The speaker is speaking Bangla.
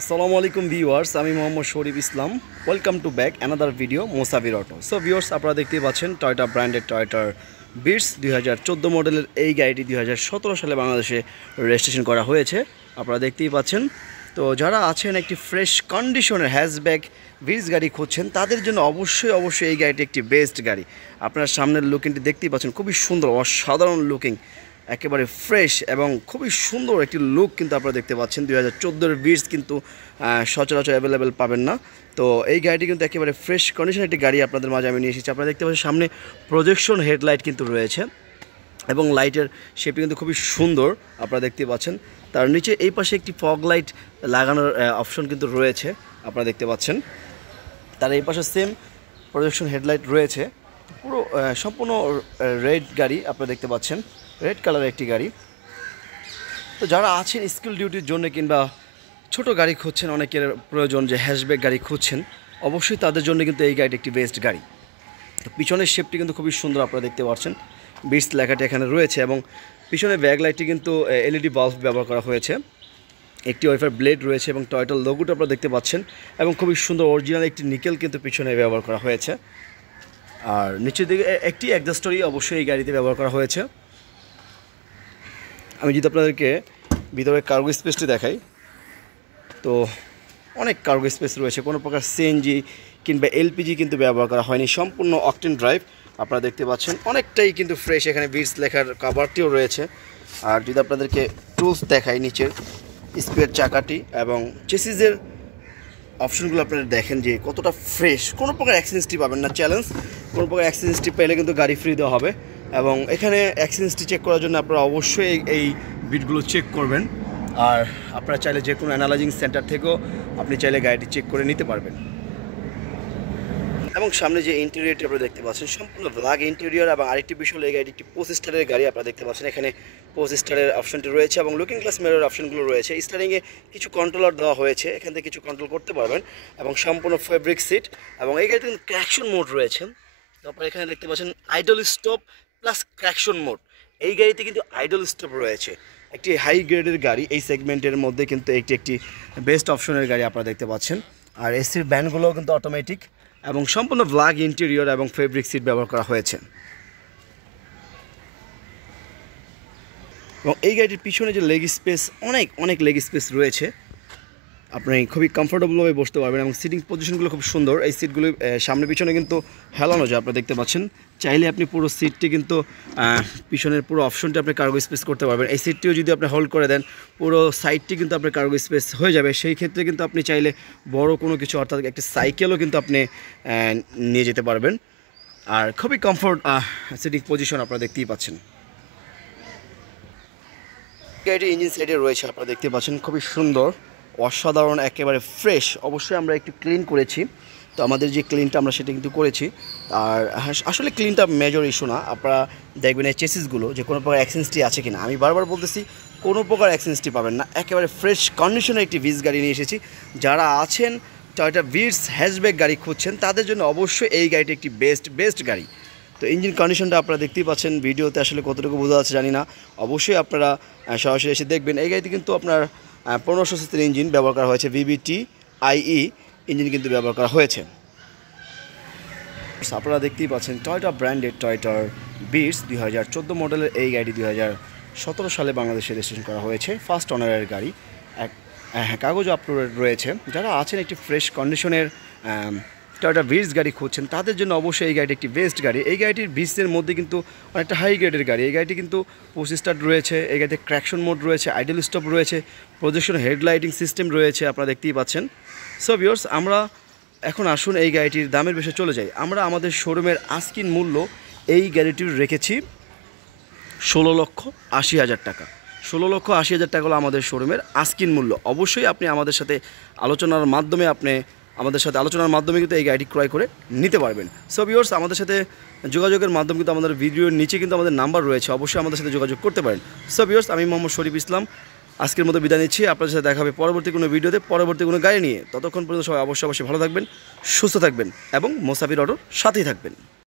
আসসালামু আলাইকুম ভিউয়ার্স, আমি Mohammad Sharif Islam. Welcome to back another video Musafir auto. So viewers, আপনারা দেখতেই পাচ্ছেন টয়োটা ব্র্যান্ডের টয়োটার বিটস 2014 মডেলের এই গাড়িটি 2017 সালে বাংলাদেশে রেজিস্ট্রেশন করা হয়েছে। আপনারা দেখতেই পাচ্ছেন। তো যারা আছেন একটি ফ্রেশ কন্ডিশনের হ্যাশব্যাক বিটস গাড়ি খুঁজছেন, তাদের জন্য অবশ্যই এই গাড়িটি একটি বেস্ট গাড়ি। আপনার সামনের লুকিংটি দেখতেই পাচ্ছেন, খুবই সুন্দর, অসাধারণ লুকিং, একেবারে ফ্রেশ এবং খুবই সুন্দর একটি লুক কিন্তু আপনারা দেখতে পাচ্ছেন। 2014 বিটস কিন্তু সচরাচর অ্যাভেলেবেল পাবেন না। তো এই গাড়িটি কিন্তু একেবারে ফ্রেশ কন্ডিশনের একটি গাড়ি আপনাদের মাঝে আমি নিয়ে এসেছি। আপনারা দেখতে পাচ্ছেন সামনে প্রজেকশন হেডলাইট কিন্তু রয়েছে এবং লাইটের শেপটি কিন্তু খুবই সুন্দর আপনারা দেখতে পাচ্ছেন। তার নিচে এই পাশে একটি ফগ লাইট লাগানোর অপশন কিন্তু রয়েছে, আপনারা দেখতে পাচ্ছেন। তার এই পাশে সেম প্রজেকশন হেডলাইট রয়েছে। পুরো সম্পূর্ণ রেড গাড়ি আপনারা দেখতে পাচ্ছেন, রেড কালারের একটি গাড়ি। তো যারা আছেন স্কুল ডিউটির জন্য কিংবা ছোট গাড়ি খুঁজছেন, অনেকের প্রয়োজন যে হ্যাশব্যাক গাড়ি খুঁজছেন, অবশ্যই তাদের জন্য কিন্তু এই গাড়িটি একটি বেস্ট গাড়ি। তো পিছনের শেপটি কিন্তু খুবই সুন্দর আপনারা দেখতে পাচ্ছেন, বিটস লেখাটি এখানে রয়েছে এবং পিছনের ব্যাক লাইটটি কিন্তু এলইডি বাল্ব ব্যবহার করা হয়েছে। একটি ওয়াইফার ব্লেড রয়েছে এবং টয়োটার লোগোটা আপনারা দেখতে পাচ্ছেন এবং খুবই সুন্দর অরিজিনাল একটি নিকেল কিন্তু পিছনে ব্যবহার করা হয়েছে। আর নিচের দিকে একটি অ্যাডজাস্টরই অবশ্যই এই গাড়িতে ব্যবহার করা হয়েছে। আমি যদি আপনাদেরকে ভিতরে কার্গো স্পেসটি দেখাই, তো অনেক কার্গো স্পেস রয়েছে, কোনো প্রকার সিএনজি কিংবা এলপিজি কিন্তু ব্যবহার করা হয়নি, সম্পূর্ণ অকটেন ড্রাইভ আপনারা দেখতে পাচ্ছেন। অনেকটাই কিন্তু ফ্রেশ, এখানে বিটস লেখার কাভারটিও রয়েছে। আর যদি আপনাদেরকে টুলস দেখাই, নিচের স্পেয়ার চাকাটি এবং চেসিসের অপশনগুলো আপনারা দেখেন যে কতটা ফ্রেশ, কোনো প্রকার অ্যাক্সিডেন্টটি পাবেন না, চ্যালেঞ্জ। কোনো প্রকার অ্যাক্সিডেন্টটি পেলে কিন্তু গাড়ি ফ্রি দেওয়া হবে এবং এখানে অ্যাক্সিডেন্টটি চেক করার জন্য আপনারা অবশ্যই এই বিটগুলো চেক করবেন। আর আপনারা চাইলে যে কোনো অ্যানালাইজিং সেন্টার থেকেও আপনি চাইলে গাড়িটি চেক করে নিতে পারবেন। এবং সামনে যে ইন্টেরিয়রটি আপনারা দেখতে পাচ্ছেন, সম্পূর্ণ ব্ল্যাক ইন্টেরিয়র। এবং আরেকটি বিষয় হলো, এই গাড়িটি একটি 25 স্টারের গাড়ি আপনারা দেখতে পাচ্ছেন। এখানে 25 স্টারের অপশনটি রয়েছে এবং লুকিং গ্লাস মিরর অপশনগুলো রয়েছে। স্টারিংয়ে কিছু কন্ট্রোলার দেওয়া হয়েছে, এখান থেকে কিছু কন্ট্রোল করতে পারবেন এবং সম্পূর্ণ ফেব্রিক সিট। এবং এই গাড়িতে কিন্তু ক্র্যাকশন মোড রয়েছে। তো আপনারা এখানে দেখতে পাচ্ছেন আইডল স্টপ প্লাস ক্র্যাকশন মোড। এই গাড়িতে কিন্তু আইডল স্টপ রয়েছে। একটি হাই গ্রেডের গাড়ি, এই সেগমেন্টের মধ্যে কিন্তু একটি বেস্ট অপশনের গাড়ি আপনারা দেখতে পাচ্ছেন। আর এসির ব্যান্ডগুলোও কিন্তু অটোমেটিক এবং সম্পূর্ণ ব্ল্যাক ইন্টেরিয়র এবং ফেব্রিক সিট ব্যবহার করা হয়েছে। এবং এই গাড়িটির পিছনে যে লেগ স্পেস, অনেক লেগ স্পেস রয়েছে, আপনি খুবই কমফোর্টেবলভাবে বসতে পারবেন এবং সিটিং পজিশনগুলো খুব সুন্দর। এই সিটগুলো সামনে পিছনে কিন্তু হেলানো যায়, আপনারা দেখতে পাচ্ছেন। চাইলে আপনি পুরো সিটটি কিন্তু পিছনের পুরো অপশনটি আপনি কার্গো স্পেস করতে পারবেন। এই সিটটিও যদি আপনি হোল্ড করে দেন, পুরো সাইডটি কিন্তু আপনার কার্গো স্পেস হয়ে যাবে। সেই ক্ষেত্রে কিন্তু আপনি চাইলে বড় কোনো কিছু, অর্থাৎ একটা সাইকেলও কিন্তু আপনি নিয়ে যেতে পারবেন। আর খুবই কমফোর্ট সিটিং পজিশন আপনারা দেখতেই পাচ্ছেন। গাড়িটির ইঞ্জিন সাইডে রয়েছে, আপনারা দেখতে পাচ্ছেন, খুবই সুন্দর, অসাধারণ, একেবারে ফ্রেশ। অবশ্যই আমরা একটু ক্লিন করেছি, তো আমাদের যে ক্লিনটা আমরা সেটা কিন্তু করেছি। আর আসলে ক্লিনটা মেজর ইস্যু না। আপনারা দেখবেন এই চেসিসগুলো যে কোনো প্রকার অ্যাক্সিডেন্টটি আছে কিনা। আমি বারবার বলতেছি, কোনো প্রকার অ্যাক্সিডেন্টটি পাবেন না। একেবারে ফ্রেশ কন্ডিশনে একটি বিটস গাড়ি নিয়ে এসেছি। যারা আছেন টয়োটা বিটস হ্যাশব্যাক গাড়ি খুঁজছেন, তাদের জন্য অবশ্যই এই গাড়িটি একটি বেস্ট গাড়ি। তো ইঞ্জিন কন্ডিশনটা আপনারা দেখতেই পাচ্ছেন, ভিডিওতে আসলে কতটুকু বোঝা যাচ্ছে জানি না, অবশ্যই আপনারা সরাসরি এসে দেখবেন। এই গাড়িতে কিন্তু আপনার 1500 সিসির ইঞ্জিন ব্যবহার করা হয়েছে, VVT IE ইঞ্জিন কিন্তু ব্যবহার করা হয়েছে। আপনারা দেখতেই পাচ্ছেন টয়োটা ব্র্যান্ডের টয়োটার বিটস 2014 মডেলের এই গাড়ি 2017 সালে বাংলাদেশে রেজিস্ট্রেশন করা হয়েছে। ফার্স্ট অনারের গাড়ি, কাগজ আপলোড রয়েছে। যারা আছেন একটি ফ্রেশ কন্ডিশনের টয়োটা বিটস গাড়ি খুঁজছেন, তাদের জন্য অবশ্যই এই গাড়িটি একটি বেস্ট গাড়ি। এই গাড়িটির বিটসের মধ্যে কিন্তু অনেকটা হাই গ্রেডের গাড়ি। এই গাড়িটি কিন্তু 25 স্টার রয়েছে, এই গাড়িতে ক্র্যাকশন মোড রয়েছে, আইডল স্টপ রয়েছে, প্রজেকশন হেডলাইটিং সিস্টেম রয়েছে, আপনারা দেখতেই পাচ্ছেন। সো ভিউয়ার্স, আমরা এখন আসুন এই গাড়িটির দামের বিষয়ে চলে যাই। আমরা আমাদের শোরুমের আস্কিন মূল্য এই গাড়িটির রেখেছি 16,80,000 টাকা। 16,80,000 টাকা হলো আমাদের শোরুমের আস্কিন মূল্য। অবশ্যই আপনি আমাদের সাথে আলোচনার মাধ্যমে কিন্তু এই গাড়িটি ক্রয় করে নিতে পারবেন। সো ভিউয়ার্স, আমাদের সাথে যোগাযোগের মাধ্যম কিন্তু আমাদের ভিডিওর নিচে কিন্তু আমাদের নাম্বার রয়েছে, অবশ্যই আমাদের সাথে যোগাযোগ করতে পারেন। সো ভিউয়ার্স, আমি মোহাম্মদ শরীফ ইসলাম আজকের মতো বিদায় নিচ্ছি। আপনাদের সাথে দেখা হবে পরবর্তী কোনো ভিডিওতে, পরবর্তী কোনো গাড়ি নিয়ে। ততক্ষণ পর্যন্ত সবাই অবশ্যই ভালো থাকবেন, সুস্থ থাকবেন এবং মোসাফির অটোর সাথেই থাকবেন।